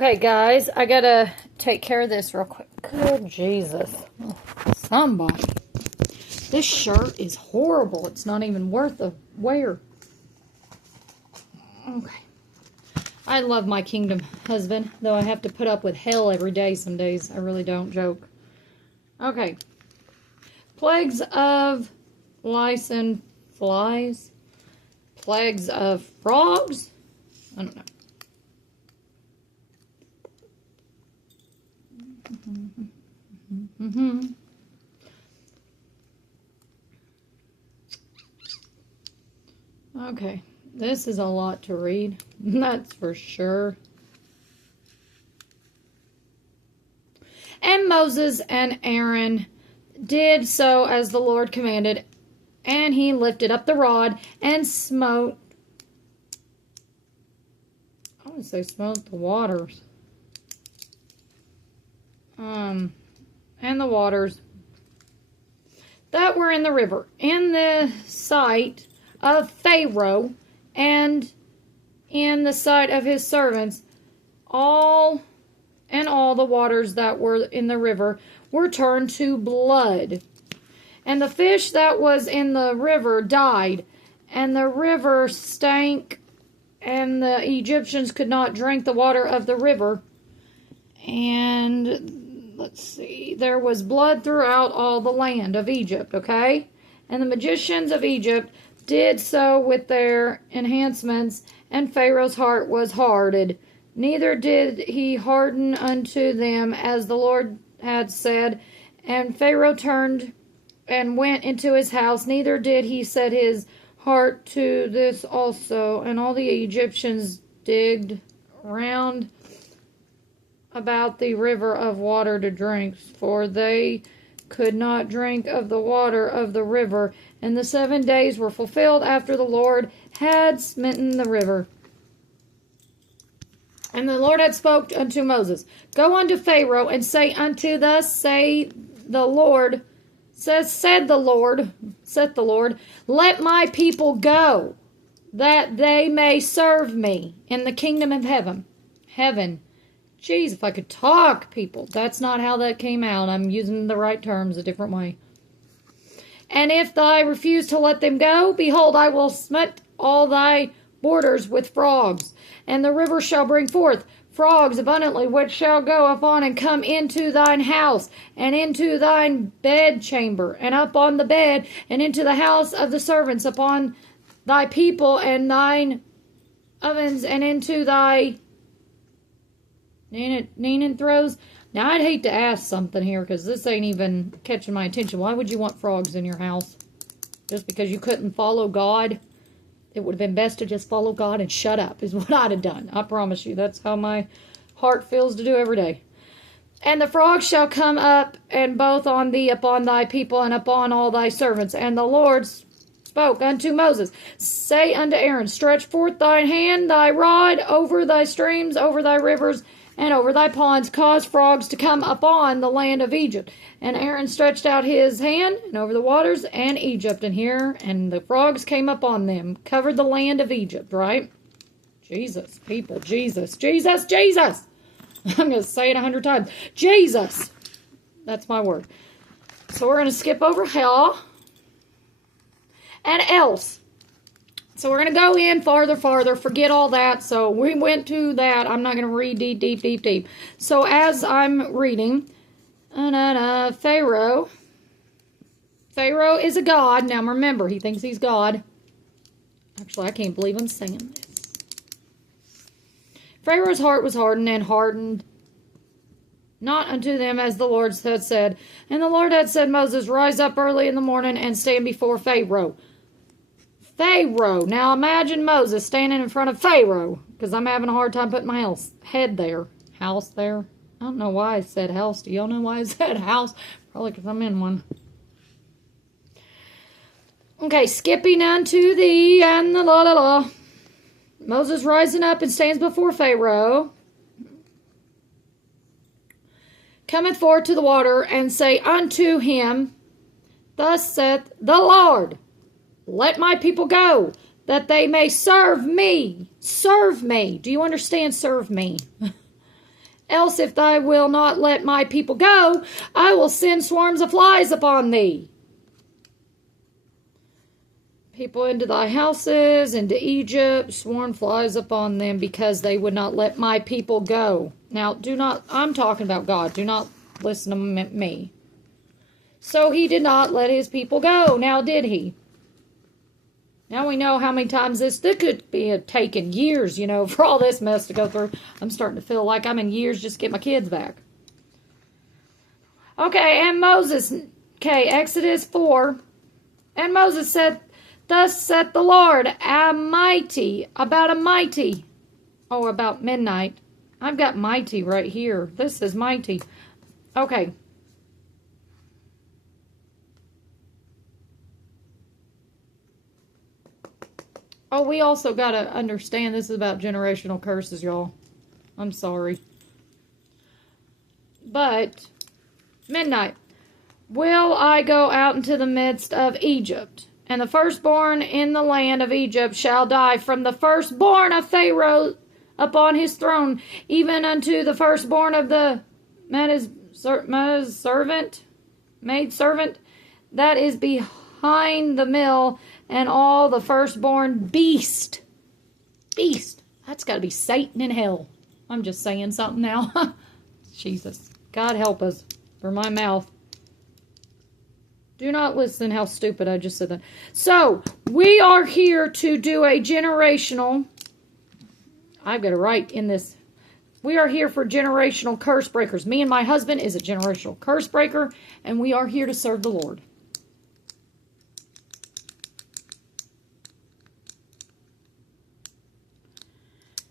Okay, guys, I gotta take care of this real quick. Good Jesus. Oh, somebody. This shirt is horrible. It's not even worth a wear. Okay. I love my kingdom husband, though I have to put up with hell every day some days. I really don't joke. Okay. Plagues of lice and flies. Plagues of frogs. I don't know. Okay, this is a lot to read, that's for sure. And Moses and Aaron did so as the Lord commanded, and he lifted up the rod and smote. I would say smote the waters. And the waters that were in the river, in the sight of Pharaoh, and in the sight of his servants, all the waters that were in the river were turned to blood. And the fish that was in the river died, and the river stank, and the Egyptians could not drink the water of the river. And let's see, there was blood throughout all the land of Egypt, okay? And the magicians of Egypt did so with their enhancements, and Pharaoh's heart was hardened. Neither did he harden unto them as the Lord had said. And Pharaoh turned and went into his house. Neither did he set his heart to this also. And all the Egyptians digged round about the river of water to drink, for they could not drink of the water of the river. And the 7 days were fulfilled after the Lord had smitten the river. And the Lord had spoke unto Moses, Go unto Pharaoh, and say unto thus saith the Lord, saith the Lord, Let my people go, that they may serve me in the kingdom of heaven. Jeez, if I could talk, people. That's not how that came out. I'm using the right terms a different way. And if thou refuse to let them go, behold, I will smite all thy borders with frogs. And the river shall bring forth frogs abundantly, which shall go upon and come into thine house, and into thine bedchamber, and up on the bed, and into the house of the servants, upon thy people and thine ovens, and into thy kneading throws. Now, I'd hate to ask something here, because this ain't even catching my attention. Why would you want frogs in your house? Just because you couldn't follow God? It would have been best to just follow God and shut up, is what I'd have done. I promise you, that's how my heart feels to do every day. And the frogs shall come up, and both on thee, upon thy people, and upon all thy servants. And the Lord spoke unto Moses, Say unto Aaron, Stretch forth thine hand, thy rod, over thy streams, over thy rivers, and over thy ponds, cause frogs to come upon the land of Egypt. And Aaron stretched out his hand, and over the waters, and Egypt, and the frogs came upon them, covered the land of Egypt, right? Jesus, people, Jesus, Jesus, Jesus! I'm going to say it 100 times. Jesus! That's my word. So we're going to skip over hell and else. So we're going to go in farther, forget all that. So we went to that. I'm not going to read deep. So as I'm reading, Pharaoh is a god. Now remember, he thinks he's God. Actually, I can't believe I'm saying this. Pharaoh's heart was hardened not unto them as the Lord had said. And the Lord had said, Moses, rise up early in the morning and stand before Pharaoh. Now imagine Moses standing in front of Pharaoh, because I'm having a hard time putting my house there. I don't know why I said house. Do y'all know why I said house? Probably because I'm in one. Okay, skipping unto thee and the la. Moses rising up and stands before Pharaoh. Cometh forth to the water, and say unto him, Thus saith the Lord, Let my people go, that they may serve me. Serve me. Do you understand serve me? Else if thou wilt not let my people go, I will send swarms of flies upon thee. People into thy houses, into Egypt, swarm flies upon them, because they would not let my people go. Now, I'm talking about God. Do not listen to me. So he did not let his people go. Now, did he? Now we know how many times this could be taken years, for all this mess to go through. I'm starting to feel like I'm in years just to get my kids back. Okay, and Moses, Exodus 4. And Moses said, Thus saith the Lord, about midnight. I've got mighty right here. This is mighty. Okay. Oh, we also got to understand this is about generational curses, y'all. I'm sorry. But, midnight. Will I go out into the midst of Egypt? And the firstborn in the land of Egypt shall die, from the firstborn of Pharaoh upon his throne, even unto the firstborn of the maidservant that is behind the mill, and all the firstborn beast. That's got to be Satan in hell. I'm just saying something now. Jesus. God help us for my mouth. Do not listen how stupid I just said that. So, we are here to do a generational... I've got to write in this. We are here for generational curse breakers. Me and my husband is a generational curse breaker, and we are here to serve the Lord.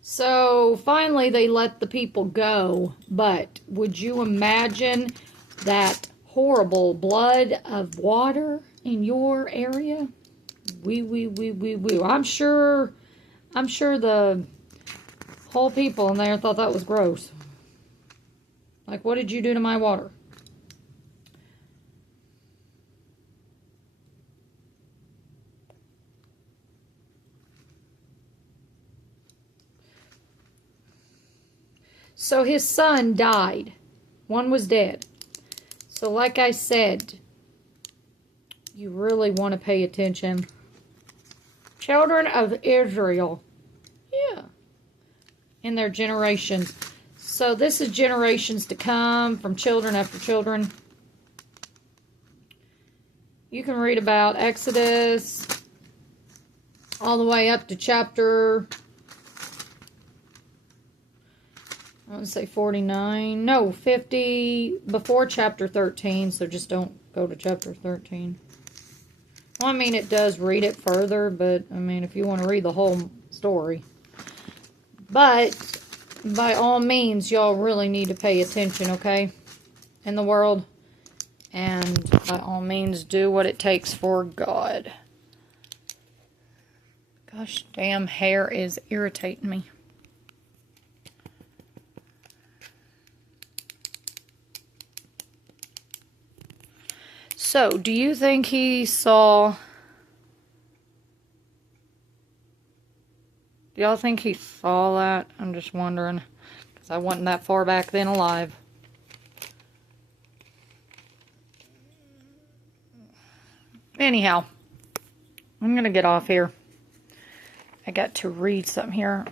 So, finally, they let the people go. But, would you imagine that horrible blood of water in your area? I'm sure the whole people in there thought that was gross. Like, what did you do to my water? So his son died. One was dead. So like I said, you really want to pay attention. Children of Israel. Yeah. In their generations. So this is generations to come, from children after children. You can read about Exodus all the way up to chapter, I want to say 49. No, 50 before chapter 13. So just don't go to chapter 13. Well, I mean, it does read it further, but I mean, if you want to read the whole story. But by all means, y'all really need to pay attention, okay? In the world. And by all means, do what it takes for God. Gosh, damn hair is irritating me. So, do you think he saw... Do y'all think he saw that? I'm just wondering. Because I wasn't that far back then alive. Anyhow. I'm going to get off here. I got to read something here.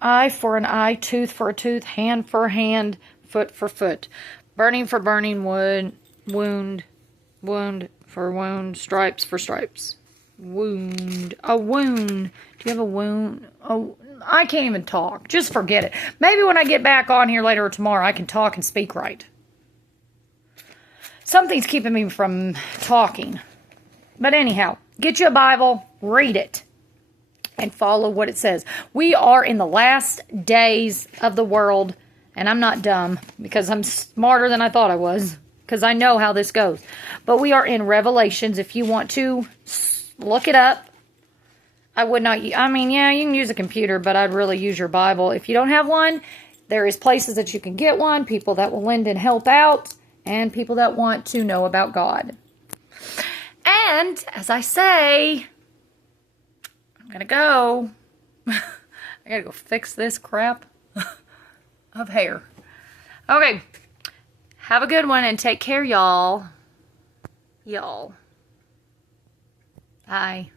Eye for an eye, tooth for a tooth, hand for hand, foot for foot. Burning for burning, wound for wound, stripes for stripes. Wound. A wound. Do you have a wound? Oh, I can't even talk. Just forget it. Maybe when I get back on here later or tomorrow, I can talk and speak right. Something's keeping me from talking. But anyhow, get you a Bible, read it, and follow what it says. We are in the last days of the world, and I'm not dumb, because I'm smarter than I thought I was. Because I know how this goes. But we are in Revelations. If you want to look it up. I would not... I mean, yeah, you can use a computer, but I'd really use your Bible. If you don't have one, there is places that you can get one. People that will lend and help out. And people that want to know about God. And, as I say... I'm going to go... I got to go fix this crap of hair. Okay. Have a good one and take care, y'all. Y'all. Bye.